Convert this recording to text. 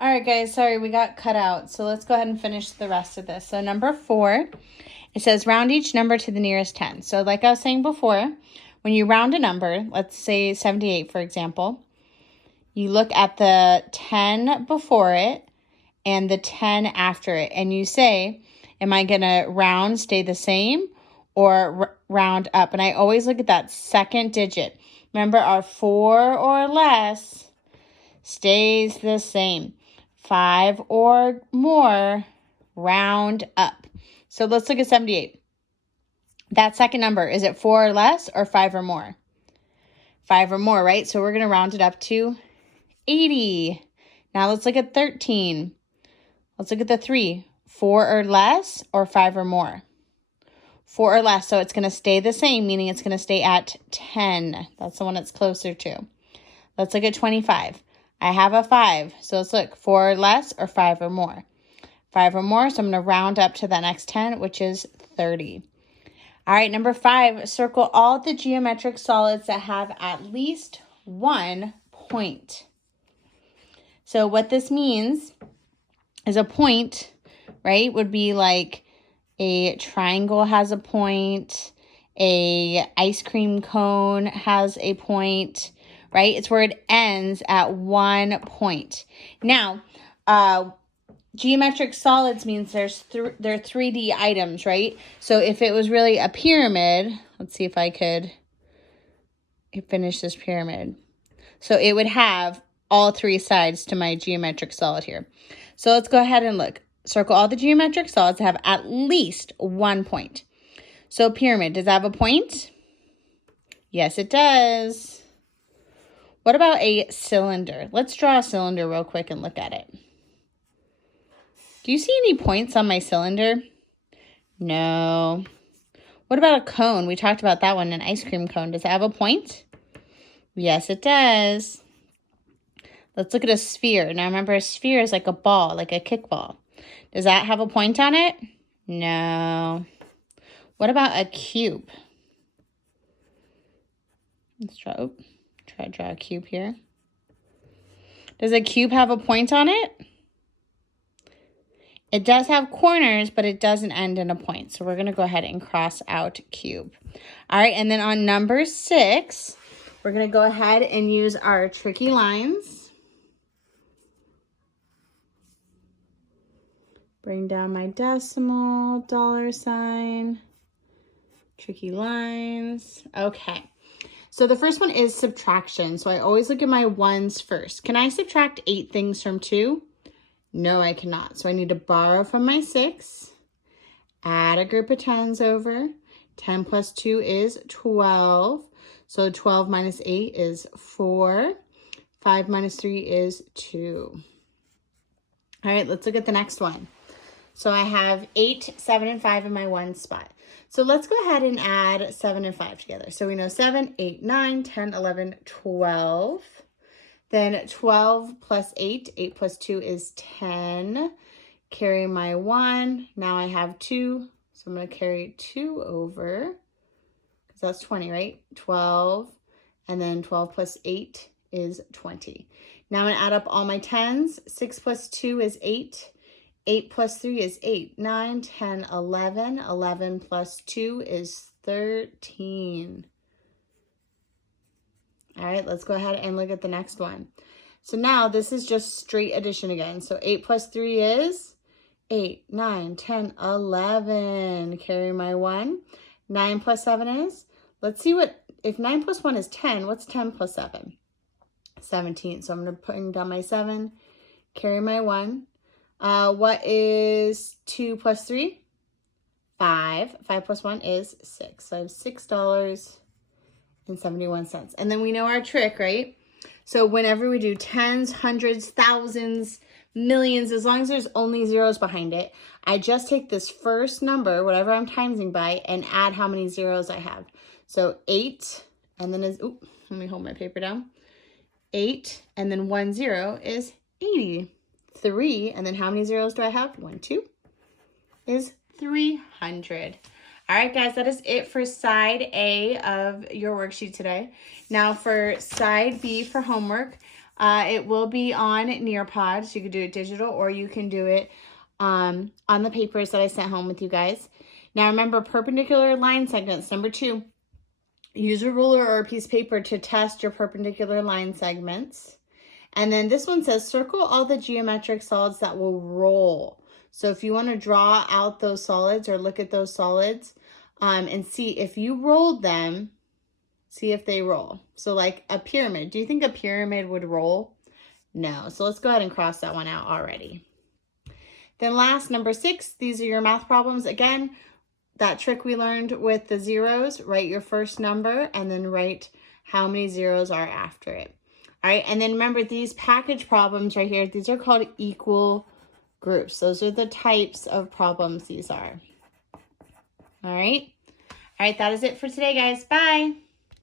All right, guys, sorry, we got cut out. So let's go ahead and finish the rest of this. So number 4, it says round each number to the nearest 10. So like I was saying before, when you round a number, let's say 78, for example, you look at the 10 before it and the 10 after it, and you say, am I going to round, stay the same, or round up? And I always look at that second digit. Remember, our 4 or less stays the same. 5 or more, round up. So let's look at 78. That second number, is it 4 or less or 5 or more? 5 or more, right? So we're going to round it up to 80. Now let's look at 13. Let's look at the 3. 4 or less or 5 or more? 4 or less, so it's going to stay the same, meaning it's going to stay at 10. That's the one it's closer to. Let's look at 25. I have a 5, so let's look, 4 or less or 5 or more? 5 or more, so I'm going to round up to the next 10, which is 30. All right, number 5, circle all the geometric solids that have at least 1 point. So what this means is a point, right, would be like a triangle has a point, a ice cream cone has a point, right? It's where it ends at 1 point. Now, geometric solids means they're 3D items, right? So if it was really a pyramid, let's see if I could finish this pyramid. So it would have all 3 sides to my geometric solid here. So let's go ahead and look. Circle all the geometric solids that have at least 1 point. So pyramid, does that have a point? Yes, it does. What about a cylinder? Let's draw a cylinder real quick and look at it. Do you see any points on my cylinder? No. What about a cone? We talked about that one, an ice cream cone. Does it have a point? Yes, it does. Let's look at a sphere. Now remember, a sphere is like a ball, like a kickball. Does that have a point on it? No. What about a cube? Let's try to draw a cube here. Does a cube have a point on it? It does have corners, but it doesn't end in a point. So we're going to go ahead and cross out cube. All right, and then on number 6, we're going to go ahead and use our tricky lines. Bring down my decimal, $sign, tricky lines. Okay. So the first one is subtraction. So I always look at my ones first. Can I subtract 8 things from 2? No, I cannot. So I need to borrow from my 6, add a group of 10s over. 10 plus 2 is 12. So 12 minus 8 is 4. 5 minus 3 is 2. All right, let's look at the next one. So I have 8, 7, and 5 in my one spot. So let's go ahead and add 7 and 5 together. So we know 7, 8, 9, 10, 11, 12. Then 12 plus 8, 8 plus 2 is 10. Carry my 1. Now I have 2, so I'm going to carry 2 over, because that's 20, right? 12, and then 12 plus 8 is 20. Now I'm going to add up all my 10s. 6 plus 2 is 8. 8 plus 3 is 8, 9, 10, 11. 11 plus 2 is 13. All right, let's go ahead and look at the next one. So now this is just straight addition again. So 8 plus 3 is 8, 9, 10, 11. Carry my 1. 9 plus 7 is, let's see what, if 9 plus 1 is 10, what's 10 plus 7? 17. So I'm going to put down my 7, carry my 1. What is 2 plus 3? 5. 5 plus 1 is 6. So I have $6.71. And then we know our trick, right? So whenever we do tens, hundreds, thousands, millions, as long as there's only zeros behind it, I just take this first number, whatever I'm timesing by, and add how many zeros I have. So 8, and then let me hold my paper down. 8, and then 1 0 is 80. 3, and then how many zeros do I have? 1, 2 is 300. All right, guys, that is it for side A of your worksheet today. Now for side B for homework, It will be on Nearpod, so you can do it digital or you can do it on the papers that I sent home with you guys. Now remember, perpendicular line segments, number 2. Use a ruler or a piece of paper to test your perpendicular line segments. And then this one says, circle all the geometric solids that will roll. So if you want to draw out those solids or look at those solids and see if you rolled them, see if they roll. So like a pyramid. Do you think a pyramid would roll? No. So let's go ahead and cross that one out already. Then last, number 6, these are your math problems. Again, that trick we learned with the zeros, write your first number and then write how many zeros are after it. All right, and then remember these package problems right here, these are called equal groups. Those are the types of problems these are. All right, that is it for today, guys. Bye.